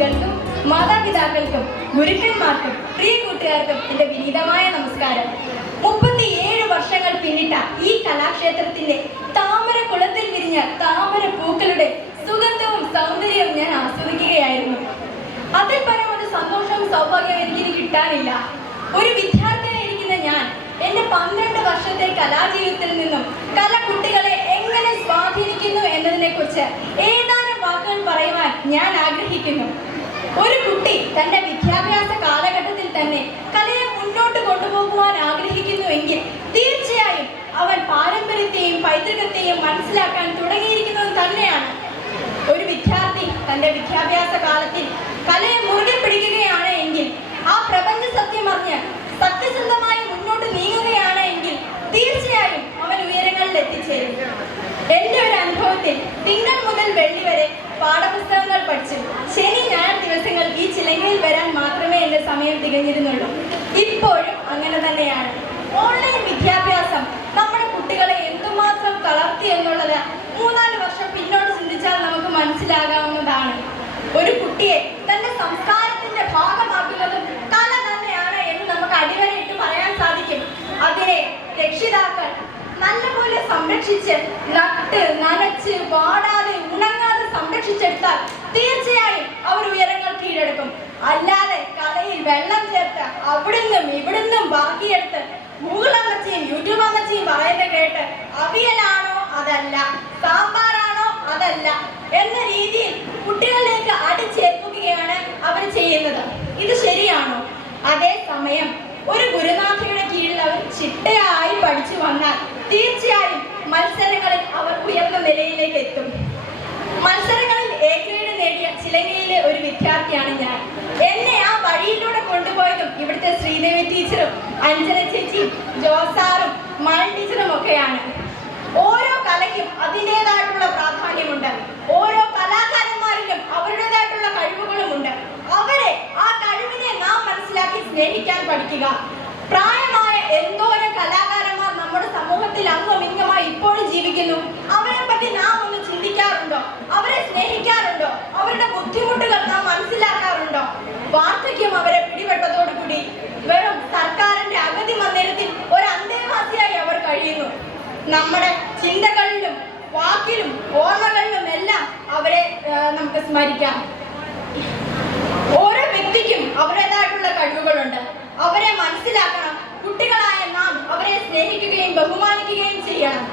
കുട്ടികൾക്കും മാതാപിതാക്കൾക്കും ഗുരുക്കന്മാർക്കും പ്രിയ കൂട്ടുകാർക്കും എൻ്റെ വിനീതമായ നമസ്കാരം. 37 വർഷങ്ങൾ പിന്നിട്ട ഈ കലാക്ഷേത്രത്തിന്റെ താമരക്കുളത്തിൽ വിരിഞ്ഞ താമര പൂക്കളുടെ സുഗന്ധവും സൗന്ദര്യവും ഞാൻ ആസ്വദിക്കുകയായിരുന്നു. അതിൽ പരം ഒരു സന്തോഷവും സൗഭാഗ്യവും എനിക്ക് കിട്ടാനില്ല. ഒരു വിദ്യാർത്ഥിയായിരിക്കുന്ന ഞാൻ എന്റെ 12 വർഷത്തെ കലാജീവിതത്തിൽ നിന്നും കല കുട്ടികളെ എങ്ങനെ സ്വാധീനിക്കുന്നു എന്നതിനെ കുറിച്ച് ഏതാനും വാക്കുകൾ പറയുവാൻ ഞാൻ ആഗ്രഹിക്കുന്നു. ഒരു കുട്ടി തന്റെ വിദ്യാഭ്യാസ കാലഘട്ടത്തിൽ തന്നെ കലയെ മുന്നോട്ട് കൊണ്ടുപോകുവാൻ ആഗ്രഹിക്കുന്നുവെങ്കിൽ തീർച്ചയായും അവൻ പാരമ്പര്യത്തെയും പൈതൃകത്തെയും മനസ്സിലാക്കാൻ തുടങ്ങിയിരിക്കുന്നത് തന്നെയാണ്. ഒരു വിദ്യാർത്ഥി തന്റെ വിദ്യാഭ്യാസ കാലത്തിൽ കലയെ മുറുകെ പിടിക്കുകയാണ് എങ്കിൽ, ആ പ്രപഞ്ച സത്യം അറിഞ്ഞ് സത്യസന്ധമായി മുന്നോട്ട് നീങ്ങുകയാണ് എങ്കിൽ തീർച്ചയായും അവൻ ഉയരങ്ങളിൽ എത്തിച്ചേരും. എന്റെ ഒരു അനുഭവത്തിൽ തിങ്കൾ മുതൽ വെള്ളി വരെ പാഠപുസ്തകങ്ങൾ പഠിച്ചു ശനി ഞായർ ദിവസങ്ങൾ ഈ ചിലങ്കയിൽ വരാൻ മാത്രമേ എന്റെ സമയം തികഞ്ഞിരുന്നുള്ളൂ. ഇപ്പോഴും അങ്ങനെ തന്നെയാണ്. ഓൺലൈൻ വിദ്യാഭ്യാസം നമ്മുടെ കുട്ടികളെ എന്തുമാത്രം തളർത്തി എന്നുള്ളത് 3-4 വർഷം പിന്നോട്ട് ചിന്തിച്ചാൽ നമുക്ക് മനസ്സിലാകാവുന്നതാണ്. ഒരു കുട്ടിയെ തന്റെ സംസ്കാരത്തിന്റെ ഭാഗമാക്കുന്നതും കല തന്നെയാണ് എന്ന് നമുക്ക് അടിവരയിട്ട് പറയാൻ സാധിക്കും. അതിനെ രക്ഷിതാക്കൾ നല്ലപോലെ സംരക്ഷിച്ച് നട്ട് നനച്ച് വാടാതെ ഉണങ്ങാതെ സംരക്ഷിച്ചെടുത്താൽ തീർച്ചയായും അവർ ഉയരങ്ങൾ കീഴടക്കും. അല്ലാതെ കലയിൽ വെള്ളം ചേർത്ത് അവിടുന്നും ഇവിടുന്നും ബാക്കിയെടുത്ത് ഗൂഗിൾ അമ്മച്ചിയും യൂട്യൂബ് അമ്മച്ചിയും പറയുന്ന കേട്ട് അവിയലാണോ അതല്ല, സാമ്പാറാണോ അതല്ല എന്ന രീതിയിൽ കുട്ടികളിലേക്ക് അടിച്ചേൽപ്പിക്കുകയാണ് അവർ ചെയ്യുന്നത്. ഇത് ശരിയാണോ? അതേസമയം ഒരു ഗുരുനാഥയുടെ കീഴിൽ അവർ ചിട്ടയായി പഠിച്ചു വന്നാൽ തീർച്ചയായും മത്സരങ്ങളിൽ അവർ ഉയർന്ന നിലയിലേക്ക് എത്തും. മത്സരങ്ങളിൽ എ ഗ്രേഡ് നേടിയ ചിലങ്കയിലെ ഒരു വിദ്യാർത്ഥിയാണ് ഞാൻ. എന്നെ ആ വഴിയിലൂടെ കൊണ്ടുപോയതും ഇവിടുത്തെ ശ്രീദേവി ടീച്ചറും അഞ്ജന ചേച്ചിയും ജോസാറും മൺ ടീച്ചറും ഒക്കെയാണ്. ഓരോ കലയ്ക്കും അതിൻ്റെതായിട്ടുള്ള പ്രാധാന്യമുണ്ട്. ഓരോ കലാകാരന്മാരിലും അവരുടേതായിട്ടുള്ള കഴിവുകളുമുണ്ട്. അവരെ ആ കഴിവിനെ നാം മനസ്സിലാക്കി സ്നേഹിക്കാൻ പഠിക്കുക. പ്രായമായ എന്തോരം കലാകാരന്മാർ നമ്മുടെ സമൂഹത്തിൽ അങ്ങും ഇങ്ങുമായി ഇപ്പോഴും ജീവിക്കുന്നു. അവരെ പറ്റി നാം ഒന്ന് ചിന്തിക്കാറുണ്ടോ? അവരെ സ്നേഹിക്കാറുണ്ടോ? അവരുടെ ബുദ്ധിമുട്ടുകൾ നാം മനസ്സിലാക്കാറുണ്ടോ? വാർദ്ധക്യം അവരെ പിടിപെട്ടതോടുകൂടി വെറും സർക്കാരിന്റെ അഗതി മന്ദിരത്തിൽ ഒരു അന്തേവാസിയായി അവർ കഴിയുന്നു. നമ്മുടെ ചിന്തകളിലും വാക്കിലും ഓർമ്മകളിലും എല്ലാം അവരെ നമുക്ക് സ്മരിക്കാം. ഓരോ വ്യക്തിക്കും അവരുടേതായിട്ടുള്ള കഴിവുകളുണ്ട്. അവരെ മനസ്സിലാക്കണം. കുട്ടികളായ നാം അവരെ സ്നേഹിക്കുകയും ബഹുമാനിക്കുകയും ചെയ്യണം.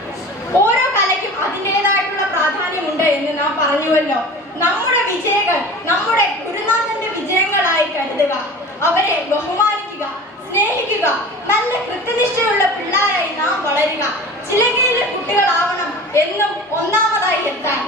ഓരോ കലയ്ക്കും അതിൻ്റെതായിട്ടുള്ള പ്രാധാന്യമുണ്ട് എന്ന് നാം പറഞ്ഞുവല്ലോ. നമ്മുടെ വിജയങ്ങൾ നമ്മുടെ ഗുരുനാഥന്റെ വിജയങ്ങളായി കരുതുക. അവരെ ബഹുമാനിക്കുക, സ്നേഹിക്കുക. നല്ല കൃത്യനിഷ്ഠയുള്ള പിള്ളേരായി നാം വളരുക. ചിലങ്കയിലെ കുട്ടികളാവണം എന്നും ഒന്നാമതായി എത്താൻ.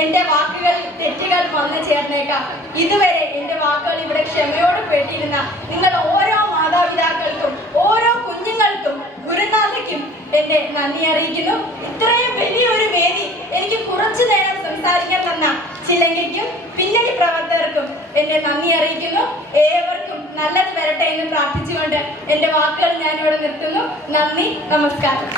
എന്റെ വാക്കുകൾ തെറ്റുകൾ വന്നു ചേർന്നേക്കാം. ഇതുവരെ എന്റെ വാക്കുകൾ ഇവിടെ ക്ഷമയോട് കേട്ടിരുന്ന നിങ്ങൾ ഓരോ മാതാപിതാക്കൾക്കും ഓരോ കുഞ്ഞുങ്ങൾക്കും ഗുരുനാഥയ്ക്കും എന്റെ നന്ദി അറിയിക്കുന്നു. ഇത്രയും വലിയൊരു വേദി എനിക്ക് കുറച്ചു നേരം സംസാരിക്കാൻ തന്ന ചിലങ്കയ്ക്കും പിന്നണി പ്രവർത്തകർക്കും എന്റെ നന്ദി അറിയിക്കുന്നു. ഏവർക്കും നല്ലത് വരട്ടെ എന്ന് പ്രാർത്ഥിച്ചുകൊണ്ട് എന്റെ വാക്കുകൾ ഞാനിവിടെ നിർത്തുന്നു. നന്ദി, നമസ്കാരം.